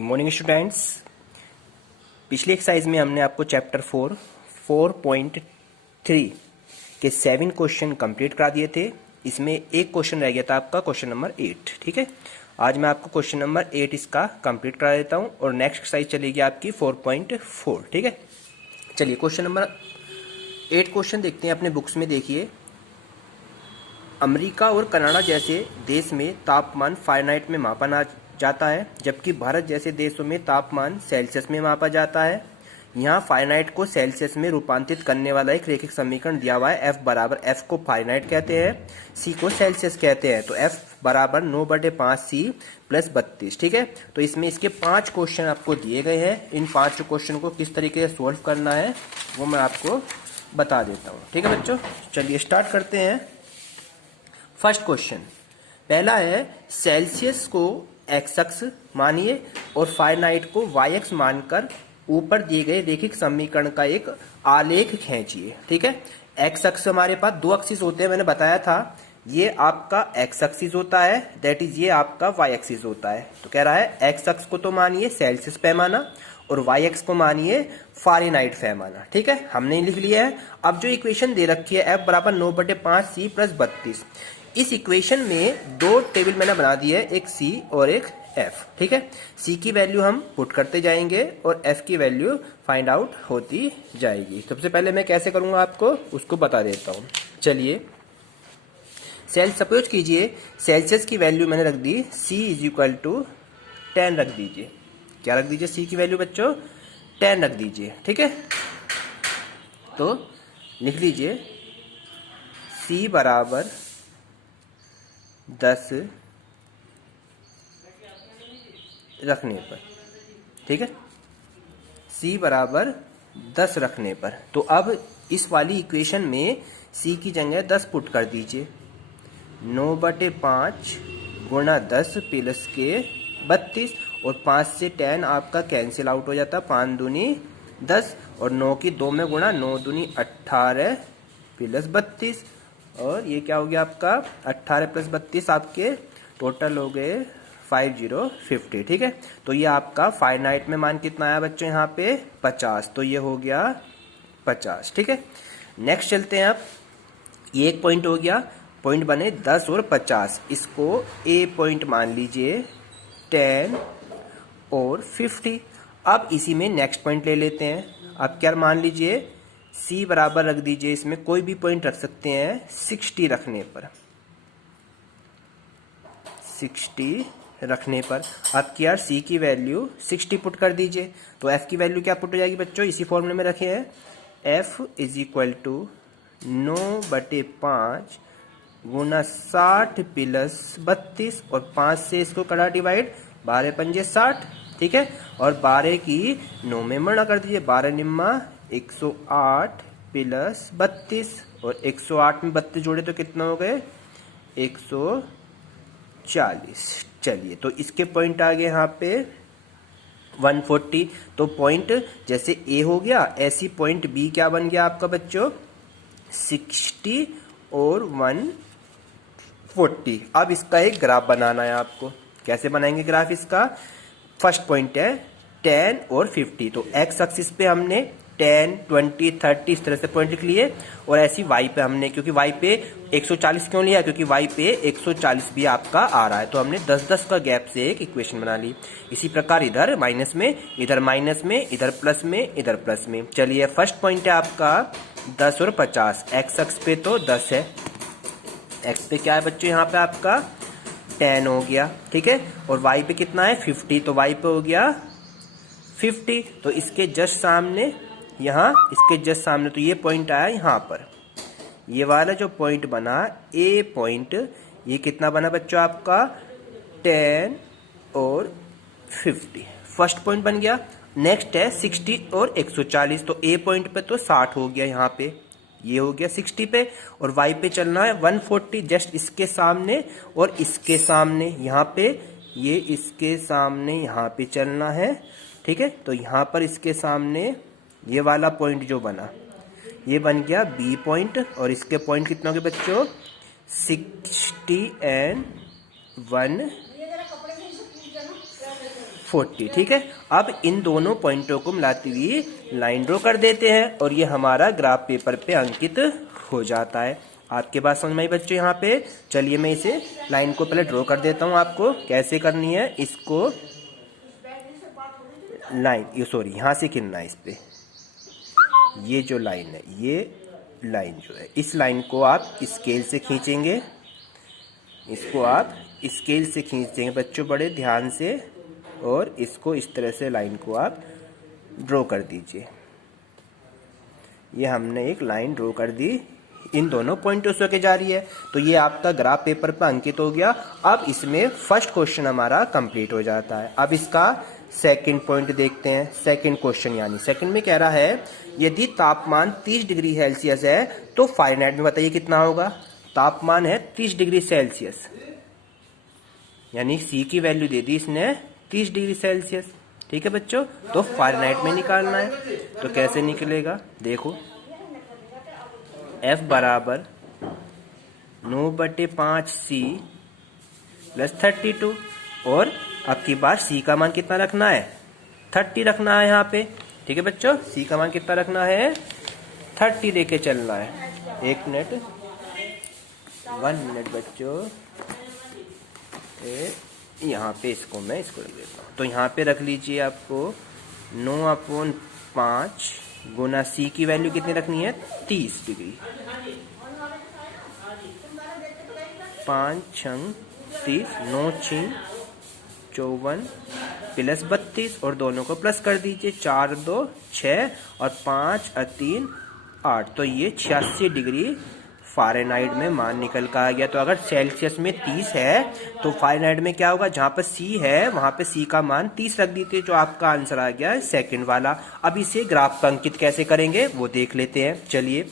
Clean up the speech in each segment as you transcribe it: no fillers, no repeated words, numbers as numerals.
Good morning students. पिछली exercise में हमने आपको चैप्टर 4.3 के 7 क्वेश्चन कंप्लीट करा दिए थे। इसमें एक क्वेश्चन रह गया था आपका क्वेश्चन नंबर 8। ठीक है, आज मैं आपको क्वेश्चन नंबर 8 इसका कंप्लीट करा देता हूं और नेक्स्ट एक्सरसाइज चलेगी आपकी 4.4। ठीक है, चलिए क्वेश्चन नंबर 8 क्वेश्चन देखते हैं अपने बुक्स में। देखिए, अमेरिका और कनाडा जैसे देश में तापमान फ़ारेनहाइट में मापा जाता है, जबकि भारत जैसे देशों में तापमान सेल्सियस में मापा जाता है। यहाँ फ़ारेनहाइट को सेल्सियस में रूपांतरित करने वाला एक रैखिक समीकरण दिया हुआ है। F बराबर, F को फ़ारेनहाइट कहते हैं, C को सेल्सियस कहते हैं। तो F बराबर 9/5C + 32। ठीक है, तो इसमें इसके 5 क्वेश्चन आपको दिए गए हैं। इन 5 क्वेश्चन को किस तरीके से सोल्व करना है वो मैं आपको बता देता हूँ। ठीक है बच्चों, चलिए स्टार्ट करते हैं। फर्स्ट क्वेश्चन पहला है, सेल्सियस को एक्स अक्ष मानिए और फ़ारेनहाइट को वाई अक्ष मानकर ऊपर दिए गए रैखिक समीकरण का एक आलेख खींचिए। ठीक है, एक्स अक्ष हमारे पास 2 एक्सिस होते हैं, मैंने बताया था। ये आपका एक्स एक्सिस होता है, दैट इज ये आपका वाई एक्सिस होता है। तो कह रहा है एक्स अक्ष को तो मानिए सेल्सियस पैमाना और वाई एक्स को मानिए फ़ारेनहाइट पैमाना। ठीक है, हमने लिख लिया है। अब जो इक्वेशन दे रखी है F बराबर 9/5C + 32, इस इक्वेशन में 2 टेबल मैंने बना दी है, एक C और एक F। ठीक है, C की वैल्यू हम पुट करते जाएंगे और F की वैल्यू फाइंड आउट होती जाएगी। सबसे पहले मैं कैसे करूंगा आपको उसको बता देता हूं। चलिए, सपोज कीजिए सेल्सियस की वैल्यू मैंने रख दी C = 10 रख दीजिए। क्या रख दीजिए? C की वैल्यू बच्चों 10 रख दीजिए। ठीक है, तो लिख लीजिए C बराबर 10 रखने पर। ठीक है, C बराबर 10 रखने पर। तो अब इस वाली इक्वेशन में C की जगह 10 पुट कर दीजिए। 9/5 गुणा 10 प्लस के 32 और 5 से 10 आपका कैंसिल आउट हो जाता। 5 दूनी 10 और 9 की 2 में गुणा, 9 दूनी 18 प्लस 32 और ये क्या हो गया आपका 18 + 32 आपके टोटल हो गए 5050। ठीक है, तो ये आपका फ़ारेनहाइट में मान कितना आया बच्चों यहाँ पे 50, तो ये हो गया 50। ठीक है, नेक्स्ट चलते हैं। अब ये एक पॉइंट हो गया, पॉइंट बने 10 और 50, इसको A पॉइंट मान लीजिए 10 और 50। अब इसी में नेक्स्ट पॉइंट ले लेते हैं। अब क्या मान लीजिए C बराबर रख दीजिए, इसमें कोई भी पॉइंट रख सकते हैं 60 रखने पर। 60 रखने पर अब क्या C की वैल्यू 60 पुट कर दीजिए। तो F की वैल्यू क्या पुट हो जाएगी बच्चों? इसी फॉर्मूले में रखे हैं, F = 9/5 गुणा 60 प्लस 32 और 5 से इसको करा डिवाइड, 12 पंजे 60। ठीक है, और 12 की 9 में मणा कर दीजिए, 12 निम्मा 108 प्लस 32 और 108 में 32 जोड़े तो कितना हो गए 140। चलिए, तो इसके पॉइंट आ गए यहाँ पे 140। तो पॉइंट जैसे A हो गया, ऐसी पॉइंट B क्या बन गया आपका बच्चों 60 और 140। अब इसका एक ग्राफ बनाना है आपको। कैसे बनाएंगे ग्राफ इसका? फर्स्ट पॉइंट है 10 और 50, तो एक्स एक्सिस पे हमने 10, 20, 30 इस तरह से पॉइंट लिख लिए और ऐसी वाई पे हमने, क्योंकि वाई पे 140 क्यों लिया? क्योंकि वाई पे 140 भी आपका आ रहा है, तो हमने 10-10 का गैप से एक इक्वेशन बना ली। इसी प्रकार इधर माइनस में, इधर माइनस में, इधर प्लस में, इधर प्लस में। चलिए, फर्स्ट पॉइंट है आपका 10 और 50। एक्स अक्ष पे तो 10 है, एक्स पे क्या है बच्चों यहाँ पे आपका 10 हो गया। ठीक है, और वाई पे कितना है 50, तो वाई पे हो गया 50। तो इसके जस्ट सामने, यहाँ इसके जस्ट सामने, तो ये पॉइंट आया यहाँ पर। ये वाला जो पॉइंट बना A पॉइंट, ये कितना बना बच्चों आपका 10 और 50। फर्स्ट पॉइंट बन गया। नेक्स्ट है 60 और 140, तो A पॉइंट पे तो 60 हो गया यहाँ पे, ये हो गया 60 पे, और Y पे चलना है 140, जस्ट इसके सामने और इसके सामने यहाँ पे, ये इसके सामने यहाँ पे चलना है। ठीक है, तो यहाँ पर इसके सामने ये वाला पॉइंट जो बना, ये बन गया B पॉइंट, और इसके पॉइंट कितना हो गए बच्चों 60 और 1 40। ठीक है, अब इन दोनों पॉइंटों को मिलाती हुई लाइन ड्रॉ कर देते हैं और ये हमारा ग्राफ पेपर पे अंकित हो जाता है। आपके बात समझ में आई बच्चों यहाँ पे? चलिए मैं इसे लाइन को पहले ड्रॉ कर देता हूँ आपको कैसे करनी है। इसको लाइन, ये सॉरी यहाँ से गिनना है इस पे। ये जो लाइन है, ये लाइन जो है, इस लाइन को आप स्केल से खींचेंगे, इसको आप स्केल से खींचेंगे बच्चों बड़े ध्यान से, और इसको इस तरह से लाइन को आप ड्रॉ कर दीजिए। ये हमने एक लाइन ड्रॉ कर दी, इन दोनों पॉइंटों से होके जा रही है। तो ये आपका ग्राफ पेपर पर अंकित हो गया। अब इसमें फर्स्ट क्वेश्चन हमारा कंप्लीट हो जाता है। अब इसका सेकंड पॉइंट देखते हैं। सेकंड क्वेश्चन यानी सेकंड में कह रहा है यदि तापमान 30 डिग्री सेल्सियस है तो फ़ारेनहाइट में बताइए कितना होगा। तापमान है 30 डिग्री सेल्सियस, यानी सी की वैल्यू दे दी इसने 30 डिग्री सेल्सियस। ठीक है बच्चों, तो फ़ारेनहाइट में निकालना है। तो कैसे निकलेगा, देखो F बराबर 9/5C प्लस 32, और अब की बार C का मान कितना रखना है, 30 रखना है यहाँ पे। ठीक है बच्चों, C का मान कितना रखना है, 30 लेके चलना है। 1 मिनट, 1 मिनट बच्चों, यहाँ पे इसको मैं इसको रख देता हूँ। तो यहाँ पे रख लीजिए आपको 9/5 गुना C की वैल्यू कितनी रखनी है, 30 डिग्री। 5 छंग 30, 9 6 54 प्लस 32, और दोनों को प्लस कर दीजिए। 4 2 6 और 5 और 3 8, तो ये 86 डिग्री फ़ारेनहाइट में मान निकल कर आ गया। तो अगर सेल्सियस में 30 है तो फ़ारेनहाइट में क्या होगा, जहाँ पर C है वहाँ पे C का मान 30 रख दीजिए, जो आपका आंसर आ गया है सेकंड वाला। अब इसे ग्राफ पर अंकित कैसे करेंगे वो देख लेते हैं। चलिए,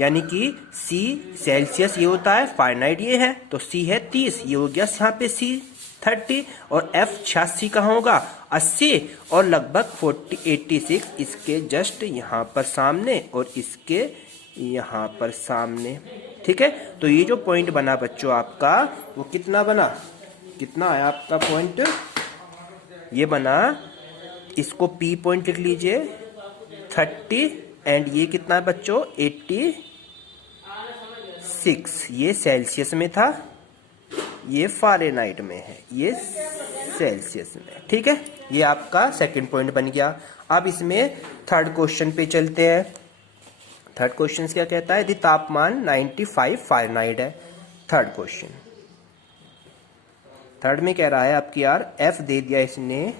यानी कि C सेल्सियस ये होता है, फ़ारेनहाइट ये है, तो C है 30, ये हो गया यहाँ पे C 30, और F 86 कहाँ होगा, 80, और लगभग 86 इसके जस्ट यहाँ पर सामने और इसके यहाँ पर सामने। ठीक है, तो ये जो पॉइंट बना बच्चों आपका, वो कितना बना, कितना आया आपका पॉइंट, ये बना, इसको P पॉइंट लिख लीजिए 30, एंड ये कितना है बच्चों 86। ये सेल्सियस में था, ये फ़ारेनहाइट में है, ये सेल्सियस में। ठीक है, ये आपका सेकंड पॉइंट बन गया। अब इसमें थर्ड क्वेश्चन पे चलते हैं। थर्ड क्वेश्चन क्या कहता है, यदि तापमान 95 फ़ारेनहाइट है। थर्ड क्वेश्चन, थर्ड में कह रहा है आपकी यार F दे दिया इसने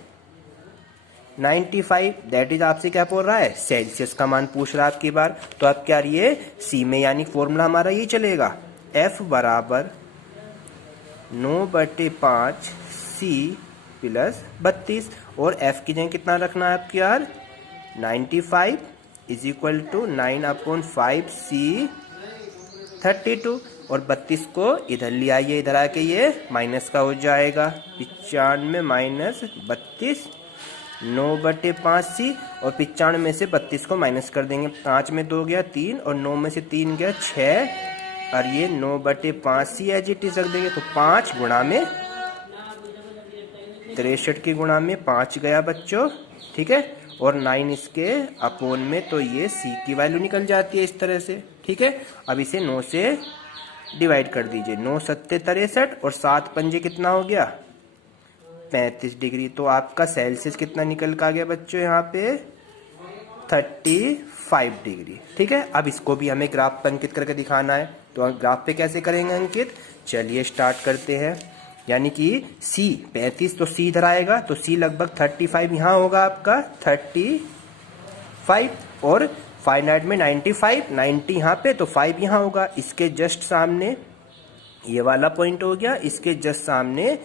95, दैट इज आपसे क्या बोल रहा है, सेल्सियस का मान पूछ रहा है आपकी बार। तो आप क्या रही C में, यानी फॉर्मूला हमारा ये चलेगा, F बराबर 9/5C प्लस 32, और F की जगह कितना रखना है आपकी यार 95 इज इक्वल टू 9/5C 32, और 32 को इधर ले आइए, इधर आके ये माइनस का हो जाएगा 95 माइनस 32 9/5C, और 95 में से 32 को माइनस कर देंगे। 5 में 2 गया 3, और 9 में से 3 गया 6, और ये 9/5C एज इट इज रख देंगे। तो 5 गुणा में 63 की गुणा में 5 गया बच्चों। ठीक है, और 9 इसके अपोन में, तो ये C की वैल्यू निकल जाती है इस तरह से। ठीक है, अब इसे 9 से डिवाइड कर दीजिए, 9 7 63, और 7 पंजे कितना हो गया 35 डिग्री। तो आपका सेल्सियस कितना निकल का गया बच्चों यहाँ पे 35 डिग्री। ठीक है, अब इसको भी हमें ग्राफ पर अंकित करके दिखाना है। तो ग्राफ पे कैसे करेंगे अंकित, चलिए स्टार्ट करते हैं। यानी कि C 35, तो C इधर आएगा, तो C लगभग 35 यहाँ होगा आपका 35, और फ़ारेनहाइट में 95, 90 यहाँ पे, तो 5 यहाँ होगा। इसके जस्ट सामने ये वाला पॉइंट हो गया, इसके जस्ट सामने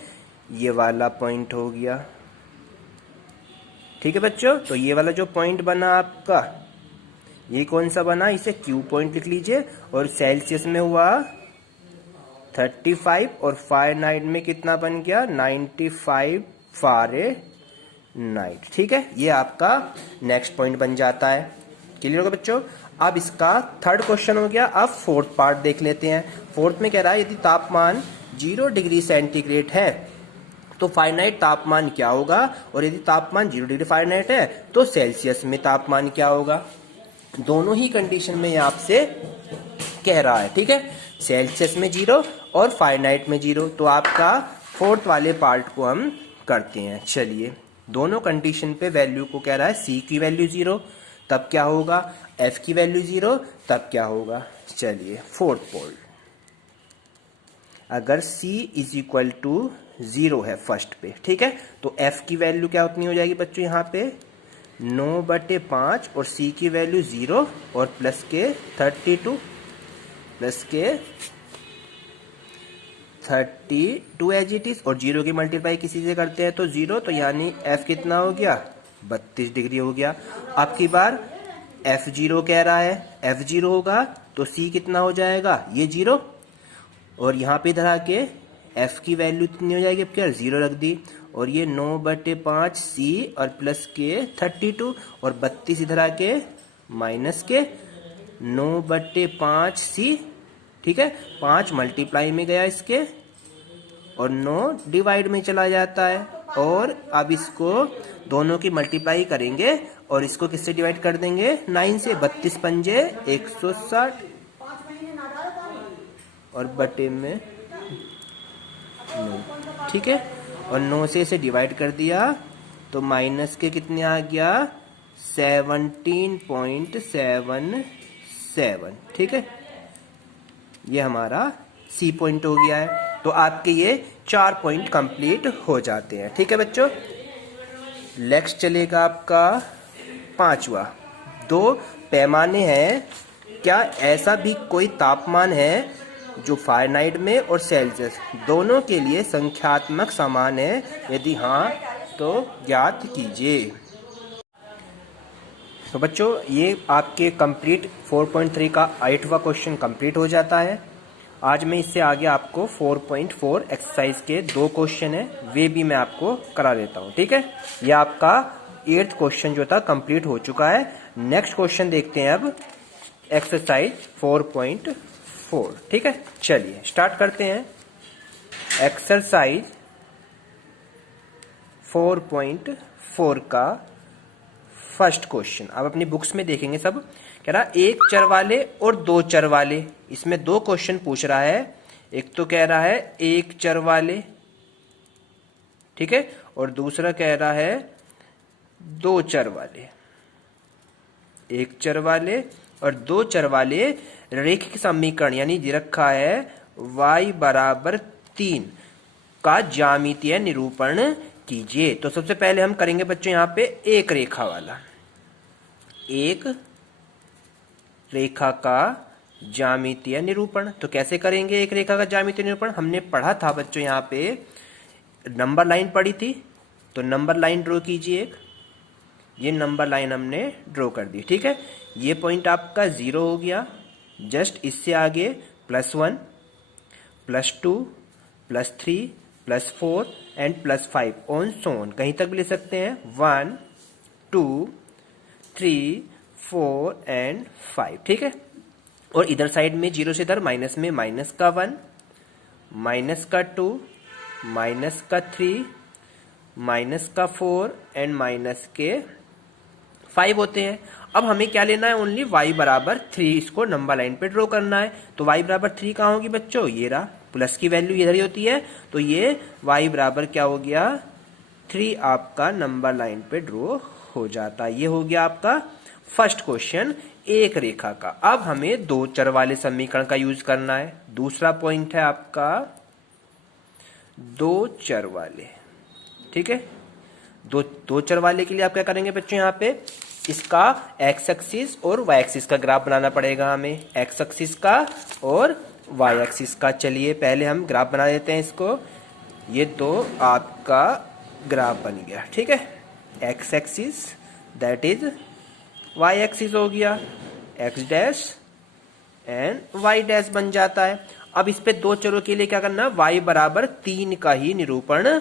ये वाला पॉइंट हो गया। ठीक है बच्चों, तो ये वाला जो पॉइंट बना आपका, ये कौन सा बना, इसे Q पॉइंट लिख लीजिए, और सेल्सियस में हुआ 35, और फ़ारेनहाइट में कितना बन गया 95 फ़ारेनहाइट। ठीक है, ये आपका नेक्स्ट पॉइंट बन जाता है। क्लियर होगा बच्चों। अब इसका थर्ड क्वेश्चन हो गया। अब फोर्थ पार्ट देख लेते हैं। फोर्थ में कह रहा है यदि तापमान 0 डिग्री सेंटीग्रेड है तो फाइनाइट तापमान क्या होगा, और यदि तापमान 0 डिग्री फारेनहाइट है तो सेल्सियस में तापमान क्या होगा। दोनों ही कंडीशन में ये आपसे कह रहा है, ठीक है, सेल्सियस में 0 और फारेनहाइट में 0। तो आपका फोर्थ वाले पार्ट को हम करते हैं। चलिए, दोनों कंडीशन पे वैल्यू को कह रहा है, सी की वैल्यू 0 तब क्या होगा, एफ की वैल्यू 0 तब क्या होगा। चलिए, फोर्थ पॉइंट, अगर C इज इक्वल टू 0 है फर्स्ट पे, ठीक है, तो F की वैल्यू क्या उतनी हो जाएगी बच्चों, यहाँ पे 9/5 और C की वैल्यू 0 और प्लस के 32 प्लस के 32 एज इट इज, और 0 की मल्टीप्लाई किसी से करते हैं तो 0, तो यानी F कितना हो गया, 32 डिग्री हो गया। अब की बार F0 कह रहा है, F0 होगा तो C कितना हो जाएगा, ये 0, और यहाँ पे इधर आके F की वैल्यू कितनी हो जाएगी, अब क्या 0 रख दी, और ये 9/5 C और प्लस के 32 और 32 इधर आके माइनस के 9/5 C, ठीक है, 5 मल्टीप्लाई में गया इसके और 9 डिवाइड में चला जाता है। और अब इसको दोनों की मल्टीप्लाई करेंगे और इसको किससे डिवाइड कर देंगे, 9 से, 32 पंजे 160 और बटे में 9, ठीक है, और 9 से इसे डिवाइड कर दिया तो माइनस के कितने आ गया, 17.77, ठीक है, ये हमारा सी पॉइंट हो गया है। तो आपके ये 4 पॉइंट कंप्लीट हो जाते हैं, ठीक है बच्चों। नेक्स्ट चलेगा आपका 5वां, 2 पैमाने हैं, क्या ऐसा भी कोई तापमान है जो फारेनहाइट में और सेल्सियस दोनों के लिए संख्यात्मक समान है, यदि हाँ तो ज्ञात कीजिए। तो बच्चों, ये आपके कंप्लीट 4.3 का 8वां क्वेश्चन कंप्लीट हो जाता है। आज मैं इससे आगे आपको 4.4 एक्सरसाइज के 2 क्वेश्चन है, वे भी मैं आपको करा देता हूँ, ठीक है। ये आपका 8th क्वेश्चन जो था कंप्लीट हो चुका है। नेक्स्ट क्वेश्चन देखते हैं अब, एक्सरसाइज 4.4, ठीक है। चलिए स्टार्ट करते हैं। एक्सरसाइज 4.4 का फर्स्ट क्वेश्चन अब अपनी बुक्स में देखेंगे सब। कह रहा एक चर वाले और 2 चर वाले, इसमें 2 क्वेश्चन पूछ रहा है। एक तो कह रहा है एक चर वाले, ठीक है, और दूसरा कह रहा है 2 चर वाले। एक चर वाले और 2 चर वाले रैखिक समीकरण यानी दे रखा है y बराबर 3 का ज्यामितीय निरूपण कीजिए। तो सबसे पहले हम करेंगे बच्चों यहाँ पे एक रेखा वाला, एक रेखा का ज्यामितीय निरूपण। तो कैसे करेंगे एक रेखा का ज्यामितीय निरूपण, हमने पढ़ा था बच्चों, यहाँ पे नंबर लाइन पढ़ी थी। तो नंबर लाइन ड्रॉ कीजिए, ये नंबर लाइन हमने ड्रॉ कर दी, ठीक है। ये पॉइंट आपका 0 हो गया, जस्ट इससे आगे +1 +2 +3 +4 एंड +5 ऑन सोन, कहीं तक भी ले सकते हैं, 1 2 3 4 एंड 5, ठीक है। और इधर साइड में 0 से इधर माइनस में माइनस का 1 माइनस का 2 माइनस का 3 माइनस का 4 एंड माइनस के 5 होते हैं। अब हमें क्या लेना है, ओनली y बराबर 3, इसको नंबर लाइन पे ड्रॉ करना है। तो y बराबर 3 कहाँ होगी बच्चों, ये रहा, प्लस की वैल्यू इधर ही होती है, तो ये y बराबर क्या हो गया 3 आपका नंबर लाइन पे ड्रॉ हो जाता है। ये हो गया आपका फर्स्ट क्वेश्चन एक रेखा का। अब हमें 2 चर वाले समीकरण का यूज करना है। दूसरा पॉइंट है आपका 2 चर वाले, ठीक है। दो चर वाले के लिए आप क्या करेंगे बच्चों, यहाँ पे इसका एक्स एक्सिस और वाई एक्सिस का ग्राफ बनाना पड़ेगा हमें, एक्स एक्सिस का और वाई एक्सिस का। चलिए पहले हम ग्राफ बना देते हैं इसको। ये 2 आपका ग्राफ बन गया, ठीक है। X axis that is y axis हो गया, x dash and y dash बन जाता है। अब इस पे 2 चरों के लिए क्या करना है, y बराबर 3 का ही निरूपण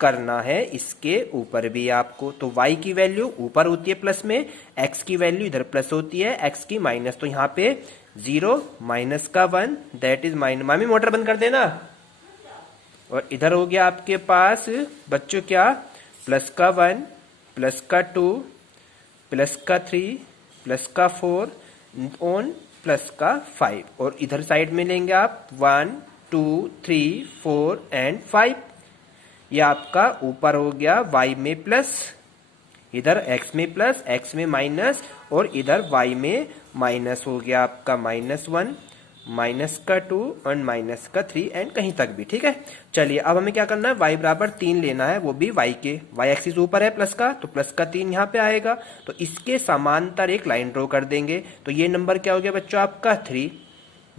करना है इसके ऊपर भी आपको। तो y की वैल्यू ऊपर होती है प्लस में, x की वैल्यू इधर प्लस होती है, x की माइनस। तो यहाँ पे 0 माइनस का 1 दैट इज माइनस। मामी मोटर बंद कर देना, और इधर हो गया आपके पास बच्चों क्या, प्लस का 1, प्लस का 2, प्लस का 3, प्लस का 4 और प्लस का 5। और इधर साइड में लेंगे आप 1, 2, 3, 4 एंड 5। ये आपका ऊपर हो गया y में प्लस, इधर x में प्लस, x में माइनस, और इधर y में माइनस हो गया आपका -1, माइनस का 2 और माइनस का 3 एंड कहीं तक भी। ठीक है, चलिए अब हमें क्या करना है, y बराबर 3 लेना है, वो भी y के, y एक्सिस ऊपर है प्लस का, तो प्लस का 3 यहाँ पे आएगा। तो इसके समांतर एक लाइन ड्रॉ कर देंगे। तो ये नंबर क्या हो गया बच्चों आपका 3,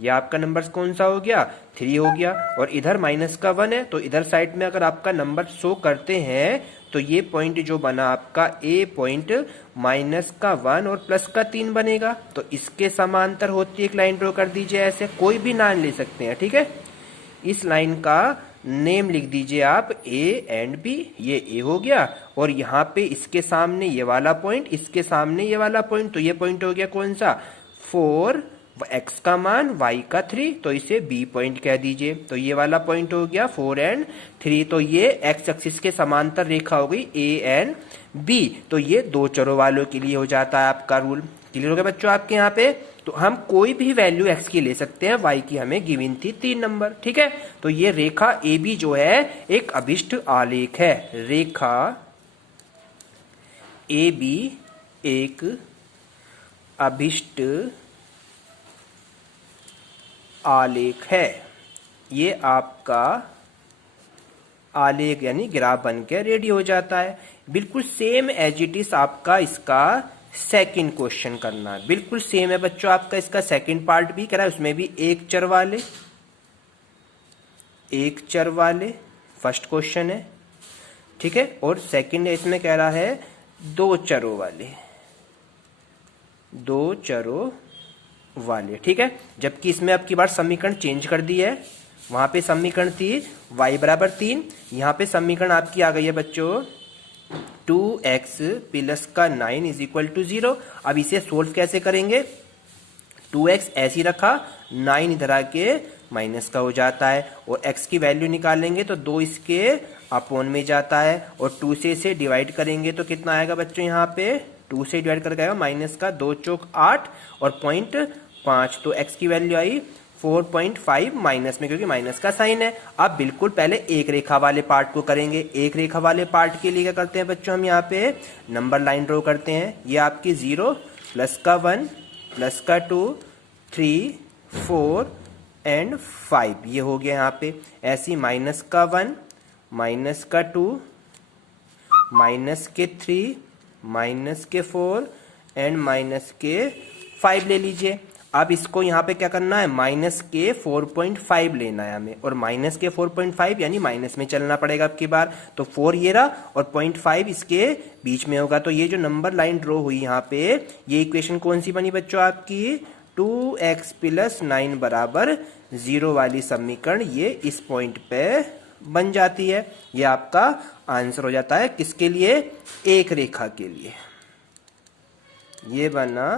ये आपका नंबर कौन सा हो गया 3 हो गया। और इधर माइनस का 1 है, तो इधर साइड में अगर आपका नंबर शो करते हैं तो ये पॉइंट जो बना आपका ए पॉइंट माइनस का 1 और प्लस का 3 बनेगा। तो इसके समांतर होती एक लाइन ड्रॉ कर दीजिए, ऐसे कोई भी नाम ले सकते हैं। ठीक है, इस लाइन का नेम लिख दीजिए आप ए एंड बी, ये ए हो गया, और यहाँ पे इसके सामने ये वाला पॉइंट, इसके सामने ये वाला पॉइंट, तो ये पॉइंट हो गया कौन सा 4, x का मान y का 3, तो इसे b पॉइंट कह दीजिए। तो ये वाला पॉइंट हो गया 4 एंड 3, तो ये x एक्सिस के समांतर रेखा हो गई a एंड b। तो ये दो चरों वालों के लिए हो जाता है आपका रूल। क्लियर हो गया बच्चों आपके यहाँ पे। तो हम कोई भी वैल्यू x की ले सकते हैं, y की हमें गिवन थी 3 नंबर। ठीक है, तो ये रेखा AB जो है एक अभिष्ट आलेख है। रेखा AB एक अभिष्ट आलेख है। ये आपका आलेख यानी ग्राफ बन के रेडी हो जाता है। बिल्कुल सेम एज इट इज आपका इसका सेकंड क्वेश्चन करना है, बिल्कुल सेम है बच्चों आपका इसका सेकंड पार्ट भी करा है। उसमें भी एक चर वाले फर्स्ट क्वेश्चन है। ठीक है, और सेकंड इसमें कह रहा है दो चरों वाले। ठीक है, जबकि इसमें अब की बार समीकरण चेंज कर दी है। वहां पे समीकरण थी y बराबर 3, यहाँ पे समीकरण आपकी आ गई है बच्चों 2x प्लस का 9 इज इक्वल टू 0। अब इसे सोल्व कैसे करेंगे, 2x ऐसी रखा, 9 इधर आके माइनस का हो जाता है, और x की वैल्यू निकालेंगे तो 2 इसके अपॉन में जाता है, और 2 से इसे डिवाइड करेंगे तो कितना आएगा बच्चों, यहाँ पे 2 से डिवाइड करके आएगा माइनस का 2 चौक 8 और 0.5, तो x की वैल्यू आई 4.5 माइनस में, क्योंकि माइनस का साइन है। अब बिल्कुल पहले एक रेखा वाले पार्ट को करेंगे। एक रेखा वाले पार्ट के लिए क्या करते हैं बच्चों, हम यहाँ पे नंबर लाइन ड्रॉ करते हैं। ये आपकी 0, प्लस का 1, प्लस का 2, 3, 4 एंड 5, ये हो गया यहाँ पे। ऐसी माइनस का 1, माइनस का 2, माइनस के 3, माइनस के 4 एंड माइनस के 5 ले लीजिए। अब इसको यहाँ पे क्या करना है, माइनस के 4.5 लेना है हमें, और माइनस के 4.5 यानी माइनस में चलना पड़ेगा अब की बार। तो 4 ये रहा और 0.5 इसके बीच में होगा। तो ये जो नंबर लाइन ड्रॉ हुई यहाँ पे, ये इक्वेशन कौन सी बनी बच्चों आपकी 2x प्लस 9 बराबर 0 वाली समीकरण, ये इस पॉइंट पे बन जाती है। ये आपका आंसर हो जाता है किसके लिए, एक रेखा के लिए। ये बना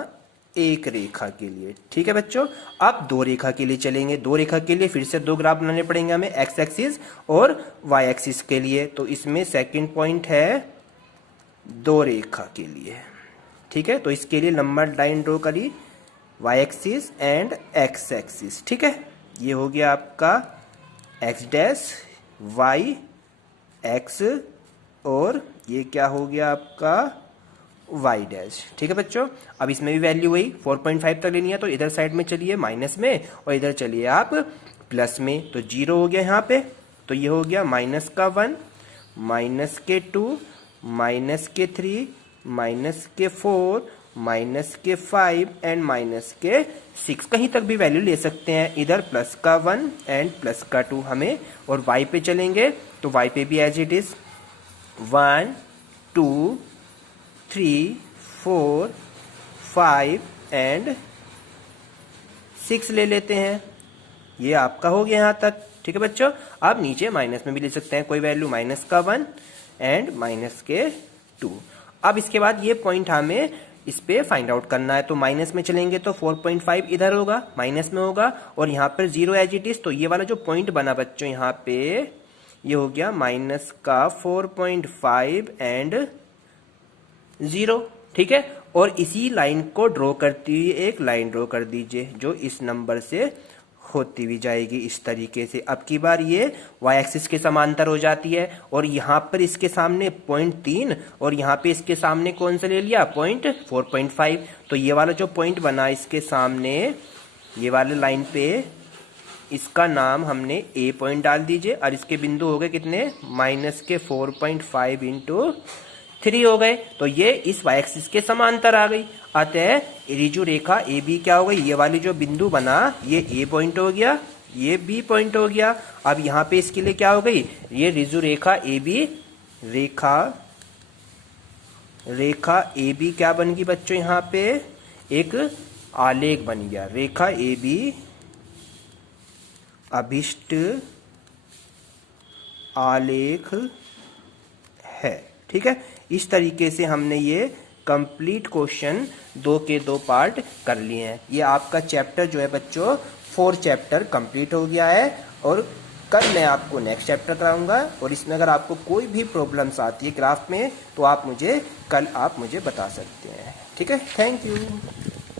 एक रेखा के लिए। ठीक है बच्चों, अब दो रेखा के लिए चलेंगे। दो रेखा के लिए फिर से दो ग्राफ बनाने पड़ेंगे हमें, एक्स एक्सिस और वाई एक्सिस के लिए। तो इसमें सेकंड पॉइंट है दो रेखा के लिए। ठीक है, तो इसके लिए नंबर लाइन ड्रॉ करी y axis and x axis. ठीक है, ये हो गया आपका एक्स डैश वाई एक्स, और ये क्या हो गया आपका वाई डैश। ठीक है बच्चों, अब इसमें भी वैल्यू वही 4.5 तक लेनी है। तो इधर साइड में चलिए माइनस में, और इधर चलिए आप प्लस में। तो 0 हो गया यहाँ पे, तो ये हो गया माइनस का 1, माइनस के 2, माइनस के 3, माइनस के 4, माइनस के 5 एंड माइनस के 6। कहीं तक भी वैल्यू ले सकते हैं। इधर प्लस का 1 एंड प्लस का 2 हमें, और y पे चलेंगे तो y पे भी एज इट इज 1, 2, 3, 4, 5 एंड 6 ले लेते हैं। ये आपका हो गया यहाँ तक। ठीक है बच्चों, अब नीचे माइनस में भी ले सकते हैं कोई वैल्यू, माइनस का 1 एंड माइनस के 2। अब इसके बाद ये पॉइंट हमें इस पे फाइंड आउट करना है। तो माइनस में चलेंगे तो 4.5 इधर होगा, माइनस में होगा, और यहाँ पर 0 एज इट इज। तो ये वाला जो पॉइंट बना बच्चों यहाँ पे, ये हो गया माइनस का 4.5 एंड 0, ठीक है। और इसी लाइन को ड्रॉ करती हुई एक लाइन ड्रॉ कर दीजिए जो इस नंबर से होती हुई जाएगी इस तरीके से। अब की बार ये y एक्सिस के समांतर हो जाती है और यहाँ पर इसके सामने 0.3 और यहाँ पे इसके सामने कौन सा ले लिया 4.5। तो ये वाला जो पॉइंट बना इसके सामने ये वाले लाइन पे, इसका नाम हमने ए पॉइंट डाल दीजिए और इसके बिंदु हो गए कितने माइनस के 4.5 इंटू 3 हो गए। तो ये इस y एक्सिस के समांतर आ गई। अतः रिजु रेखा ए बी क्या हो गई, ये वाली जो बिंदु बना ये ए पॉइंट हो गया, ये बी पॉइंट हो गया। अब यहाँ पे इसके लिए क्या हो गई, ये रिजु रेखा ए बी, रेखा ए बी क्या बन गई बच्चों, यहाँ पे एक आलेख बन गया। रेखा ए बी अभिष्ट आलेख है, ठीक है। इस तरीके से हमने ये कंप्लीट क्वेश्चन 2 के 2 पार्ट कर लिए हैं। ये आपका चैप्टर जो है बच्चों 4 चैप्टर कंप्लीट हो गया है और कल मैं आपको नेक्स्ट चैप्टर कराऊंगा। और इसमें अगर आपको कोई भी प्रॉब्लम्स आती है ग्राफ में तो आप मुझे बता सकते हैं, ठीक है। Thank you.